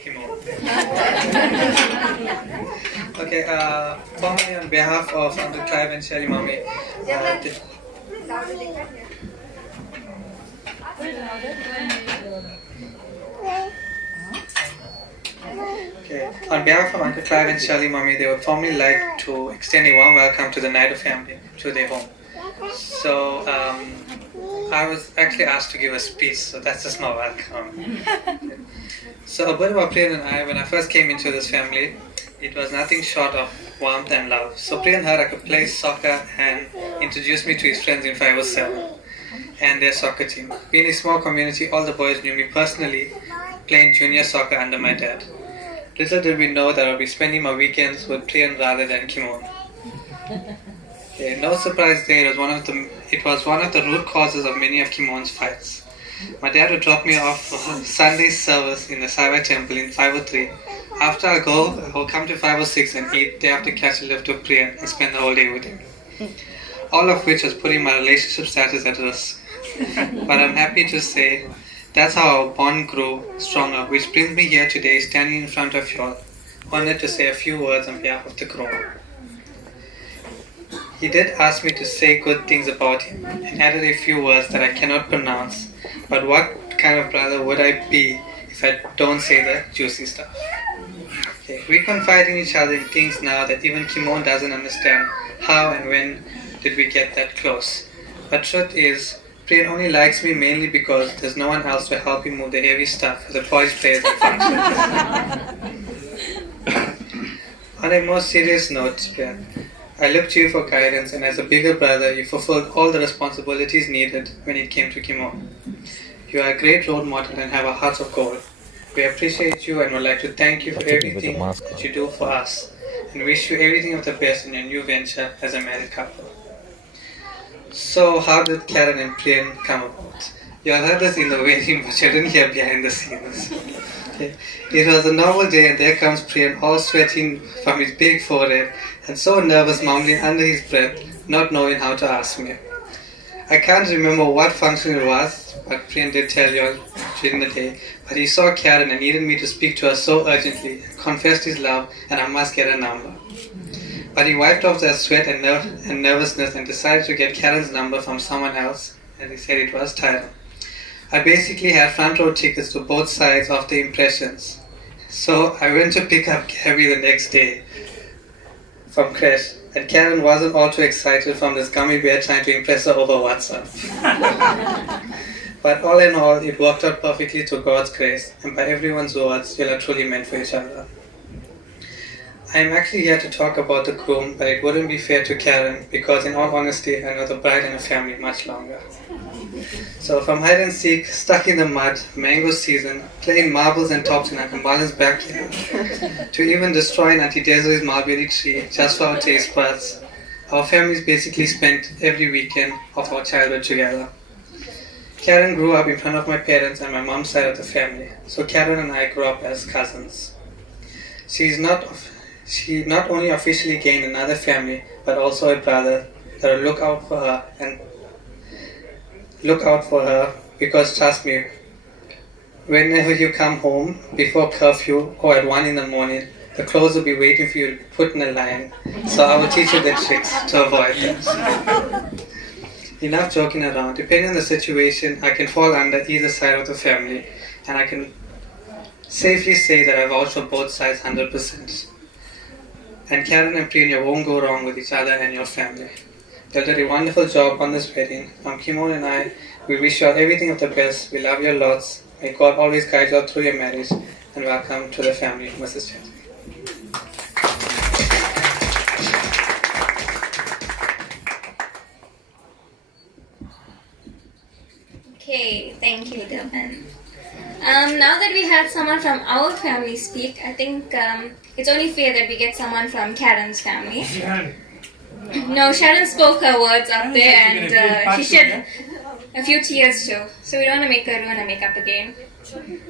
Kimon. Okay, formally on behalf of Uncle Clive and Shelly Mommy, on behalf of Uncle Clive and Shelly Mommy, they would formally like to extend a warm welcome to the Nido family, to their home. So, I was actually asked to give a speech, so that's just my welcome. So, a bit about Prien and I, when I first came into this family, it was nothing short of warmth and love. So, Prien heard I could play soccer and introduced me to his friends in 507 and their soccer team. Being a small community, all the boys knew me personally, playing junior soccer under my dad. Little did we know that I would be spending my weekends with Prien rather than Kimon. Okay, no surprise there, it was one of the root causes of many of Kimon's fights. My dad would drop me off for Sunday service in the Sai temple in 503. After I will come to 506 and eat, there have to catch a lift to Prien and spend the whole day with him. All of which was putting my relationship status at risk. But I'm happy to say that's how our bond grew stronger, which brings me here today standing in front of you all, honored to say a few words on behalf of the groom. He did ask me to say good things about him and added a few words that I cannot pronounce, but what kind of brother would I be if I don't say the juicy stuff? Okay, we confide in each other in things now that even Kimon doesn't understand how and when did we get that close. But truth is, Prien only likes me mainly because there's no one else to help him move the heavy stuff for the poised players and functions. On a more serious note, Prien, I looked to you for guidance, and as a bigger brother, you fulfilled all the responsibilities needed when it came to Kimon. You are a great role model and have a heart of gold. We appreciate you and would like to thank you for everything that you do for us, and wish you everything of the best in your new venture as a married couple. So, how did Karen and Prien come about? You all heard this in the wedding, but you didn't hear behind the scenes. Okay. It was a normal day, and there comes Prien, all sweating from his big forehead, and so nervous, mumbling under his breath, not knowing how to ask me. I can't remember what function it was, but Prien did tell you all during the day, but he saw Karen and needed me to speak to her so urgently, and confessed his love, and I must get a number. But he wiped off that sweat and nervousness and decided to get Karen's number from someone else, and he said it was Tyron. I basically had front row tickets to both sides of the impressions. So I went to pick up Gabby the next day from Crash, and Karen wasn't all too excited from this gummy bear trying to impress her over WhatsApp. But all in all, it worked out perfectly to God's grace, and by everyone's words, you are truly meant for each other. I am actually here to talk about the groom, but it wouldn't be fair to Karen because in all honesty, I know the bride and her family much longer. So from hide and seek, stuck in the mud, mango season, playing marbles and tops in a Kambala's backyard, to even destroying Auntie Desiree's mulberry tree just for our taste buds, our families basically spent every weekend of our childhood together. Karen grew up in front of my parents and my mom's side of the family, so Karen and I grew up as cousins. She not only officially gained another family, but also a brother that will look out for her because trust me, whenever you come home before curfew or at 1 in the morning, the clothes will be waiting for you to put in a line. So I will teach you the tricks to avoid that. Enough joking around. Depending on the situation, I can fall under either side of the family, and I can safely say that I vouch for both sides 100%. And Karen and Prien won't go wrong with each other and your family. You did a wonderful job on this wedding. From Kimon and I, we wish you all everything of the best. We love you lots. May God always guide you all through your marriage. And welcome to the family, Mrs. Chetty. Okay, thank you, Dilman. Now that we had someone from our family speak, I think it's only fair that we get someone from Karen's family. No, Sharon spoke her words up there and she shed a few tears too. So we don't want to make her ruin her makeup again.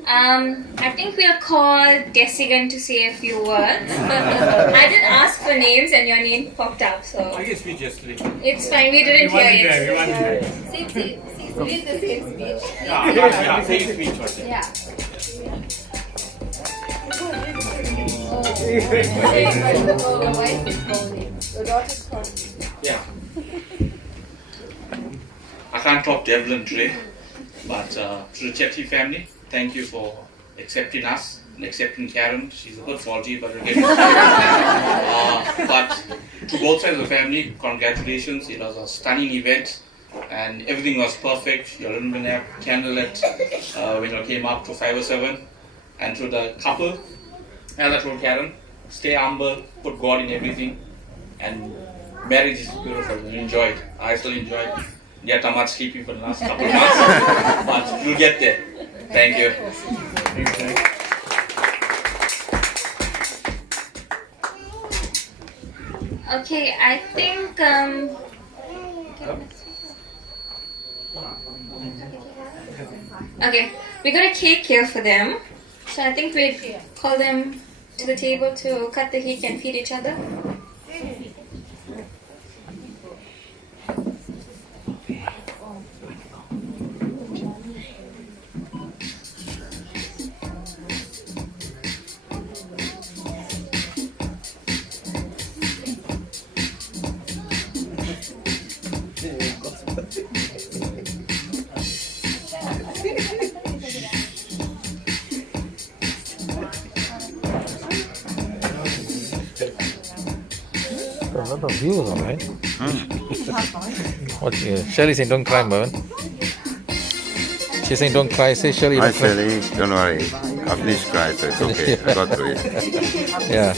I think we'll call Desigan to say a few words. I did ask for names and your name popped up, so I guess we just leave. it's fine, we didn't hear it. Read the same speech. Yeah, say your speech first. Yeah. Yeah. I can't talk Devlin today, but to the Chetty family, thank you for accepting us and accepting Karen. She's a bit faulty, but we're getting but to both sides of the family, congratulations. It was a stunning event and everything was perfect. You didn't even have candlelit when you came up to 507. And to the couple, as I told Karen, stay humble, put God in everything, and marriage is beautiful. You enjoy it. I still enjoy it. Yet I'm not sleeping for the last couple of months, but you'll get there. Thank you. Okay, I think okay, we got a cake here for them. So I think we'd call them to the table to cut the cake and feed each other. A lot of views on it. What? Shirley saying, "Don't cry, Mervyn." She's saying, "Don't cry." Say, Shirley, Hi, don't cry. Shelly. Don't worry. I finished crying, so it's okay. I got through it. Yeah.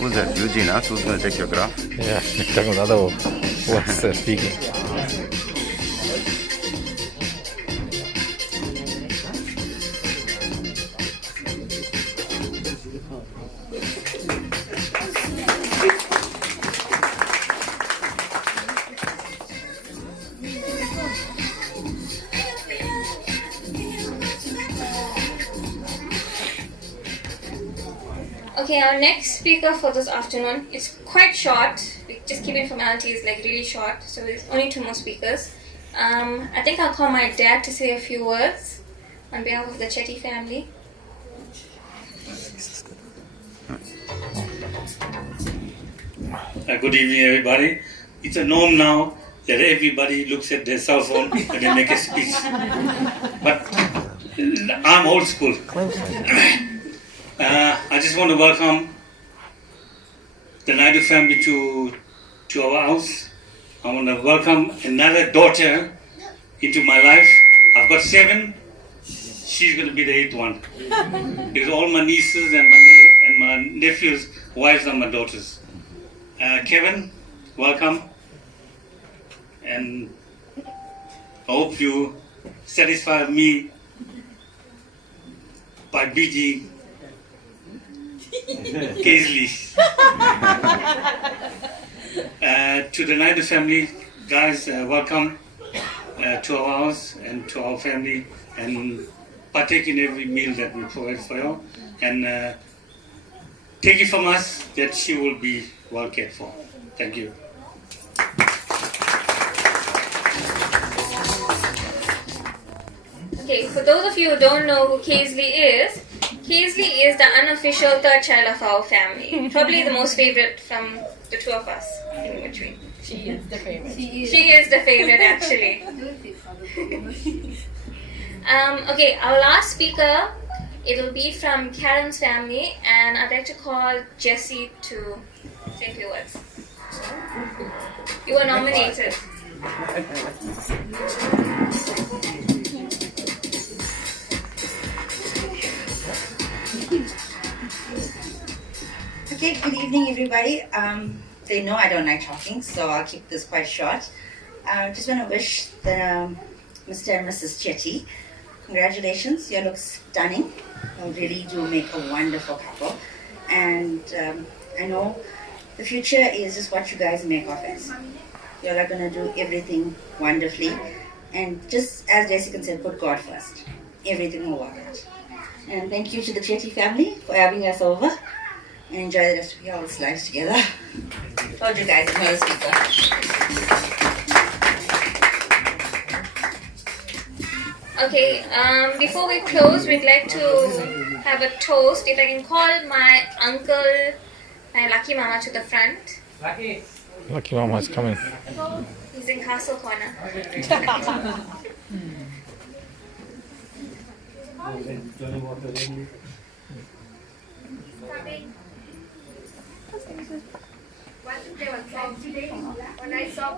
Who's that? Eugene, huh? Who's going to take your graph? Yeah. Talking about other what's speaking. Okay, our next speaker for this afternoon is quite short. We just keeping formalities like really short, so there's only two more speakers. I think I'll call my dad to say a few words on behalf of the Chetty family. Good evening, everybody. It's a norm now that everybody looks at their cell phone and they make a speech. But I'm old school. I just want to welcome the Naidu family to our house. I want to welcome another daughter into my life. I've got 7. She's going to be the 8th one. Because all my nieces and my nephews' wives are my daughters. Kevin, welcome. And I hope you satisfy me by beating Paisley. To the Naidu family, guys, welcome to our house and to our family, and partake in every meal that we provide for you. And take it from us that she will be well cared for. Thank you. Okay, for those of you who don't know who Paisley is the unofficial third child of our family. Probably the most favorite from the two of us in between. She is the favorite. She is the favorite, actually. Okay, our last speaker, it'll be from Karen's family, and I'd like to call Jessie to say a few words. You were nominated. Okay, good evening, everybody. They know I don't like talking, so I'll keep this quite short. Just want to wish the, Mr. and Mrs. Chetty, congratulations. You look stunning. You really do make a wonderful couple. And I know the future is just what you guys make of it. You all are going to do everything wonderfully. And just as Jessica said, put God first. Everything will work out. And thank you to the Chetty family for having us over. And enjoy the rest of your all's lives together. Told you guys, I'm not a speaker. Okay, before we close, we'd like to have a toast. If I can call my uncle, my lucky mama to the front. Lucky Mama is coming. He's in Castle Corner.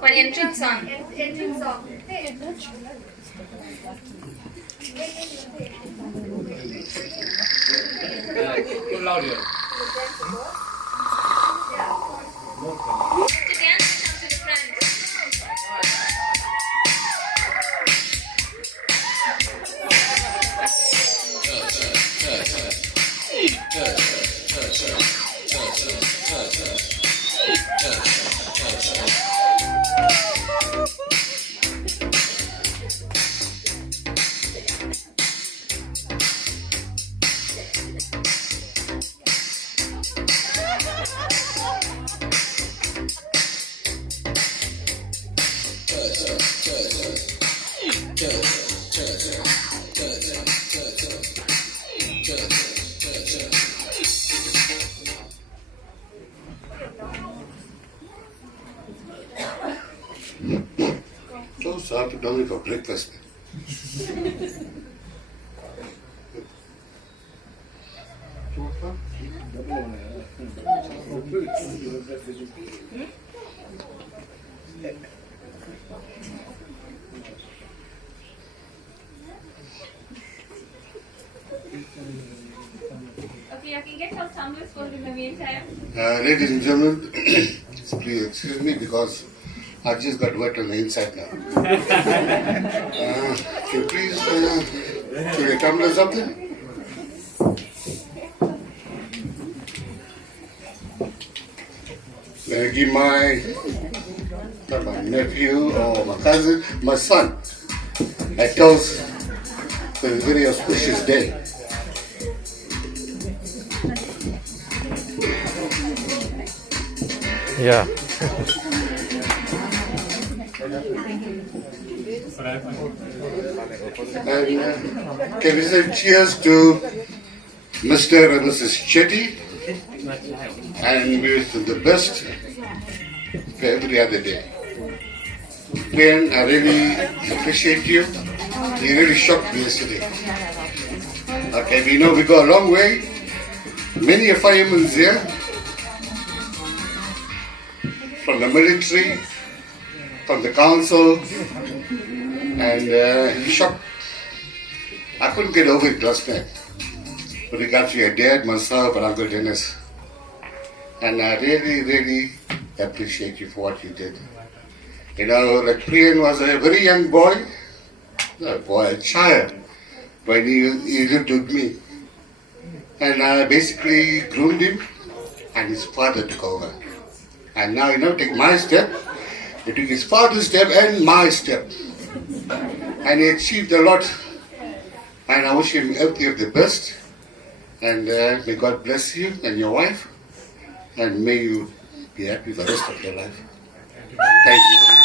One entrance song. To dance, come to the front. So I have to do it for breakfast. Okay, I can get some tumblers for in the meantime. Ladies and gentlemen, please excuse me because I've just got wet on the inside now. Can you please give me a tumbler or something? Let me give my nephew or my cousin, my son, a toast for a very auspicious day. Yeah. And can we say cheers to Mr. and Mrs. Chetty and wish them the best for every other day. Prien, I really appreciate you. You really shocked me yesterday. Okay, we know we go a long way. Many a firemen here from the military, from the council, and he shocked. I couldn't get over it last night. With regards to your dad, myself, and Uncle Dennis. And I really, really appreciate you for what you did. You know, like Prien was a very young boy, a child, when he lived with me. And I basically groomed him, and his father took over. And now, take my step. He took his father's step and my step. And he achieved a lot. And I wish him everything of the best. And may God bless you and your wife. And may you be happy for the rest of your life. Thank you very much.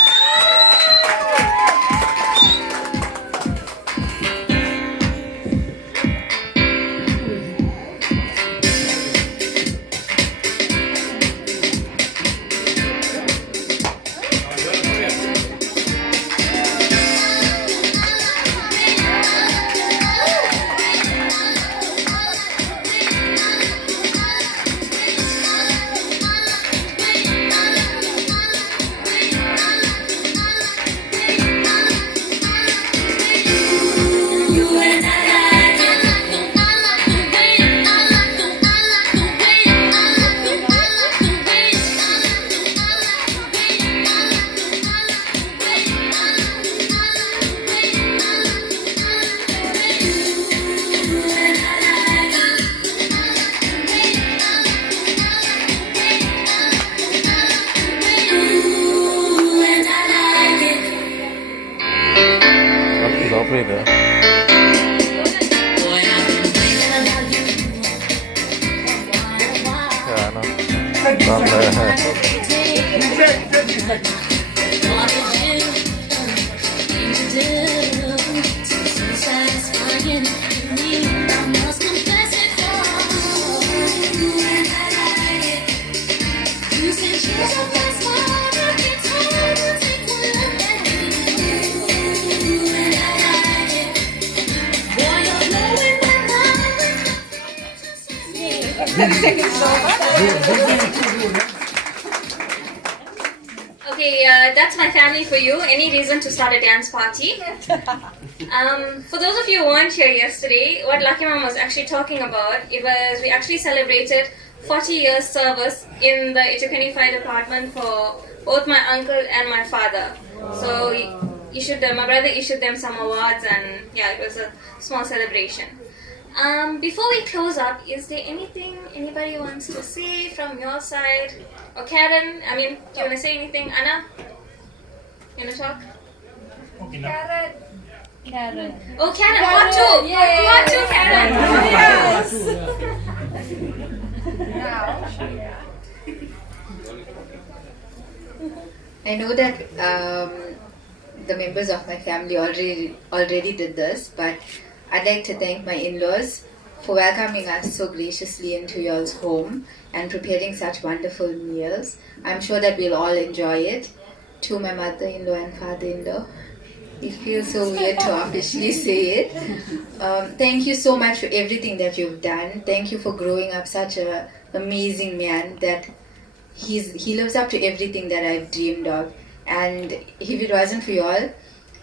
celebrate. Yeah, no. Okay, that's my family for you. Any reason to start a dance party? For those of you who weren't here yesterday, what Lucky Mom was actually talking about, we actually celebrated 40 years service in the Itakani Fire Department for both my uncle and my father. So my brother issued them some awards, and yeah, it was a small celebration. Before we close up, is there anything anybody wants to say from your side? Or Karen, do you want to say anything? Anna? You want to talk? Karen. Oh, Karen, what too? Yay. What too, Karen? I know that the members of my family already did this, but I'd like to thank my in-laws for welcoming us so graciously into y'all's home and preparing such wonderful meals. I'm sure that we'll all enjoy it. To my mother-in-law and father-in-law, it feels so weird to officially say it. Thank you so much for everything that you've done. Thank you for growing up such an amazing man that he lives up to everything that I've dreamed of. And if it wasn't for y'all,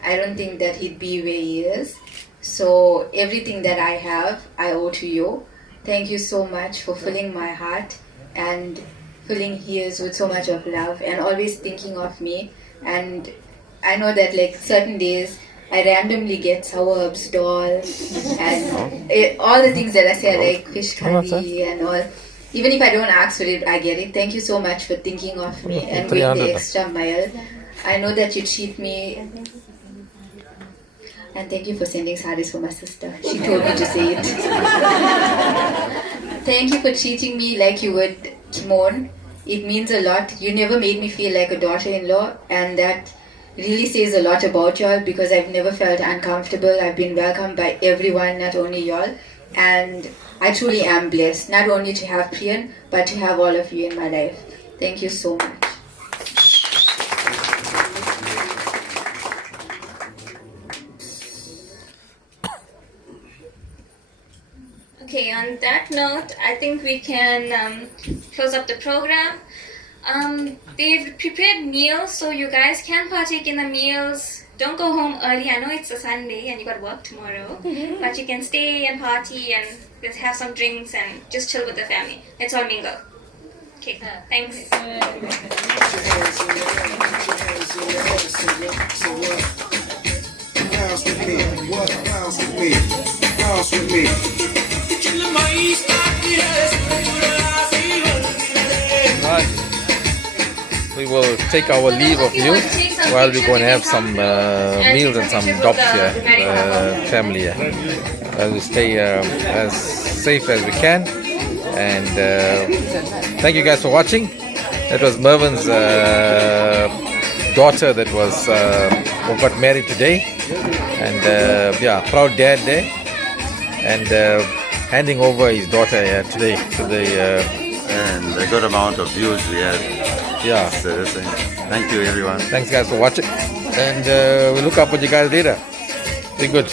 I don't think that he'd be where he is. So everything that I have, I owe to you. Thank you so much for filling my heart and filling his with so much of love and always thinking of me. And I know that like certain days I randomly get sour herbs dal and all the things that I say, like fish curry and all. Even if I don't ask for it, I get it. Thank you so much for thinking of me and going the extra mile. I know that you treat me. And thank you for sending saris for my sister. She told me to say it. Thank you for treating me like you would Timon. It means a lot. You never made me feel like a daughter-in-law, and that really says a lot about y'all because I've never felt uncomfortable. I've been welcomed by everyone, not only y'all. And I truly am blessed, not only to have Prien, but to have all of you in my life. Thank you so much. Okay, on that note, I think we can close up the program. They've prepared meals, so you guys can partake in the meals. Don't go home early. I know it's a Sunday and you got work tomorrow, but you can stay and party and just have some drinks and just chill with the family. Let's all mingle. Okay, thanks. Right. We will take our leave of you while we're going to have some meals and some dops here, family here. We'll stay as safe as we can. And thank you guys for watching. That was Mervin's daughter that was who got married today. And proud dad there. And handing over his daughter today to the... And a good amount of views we had. Yeah. So, thank you, everyone. Thanks guys for watching. And we'll look up with you guys later. Be good.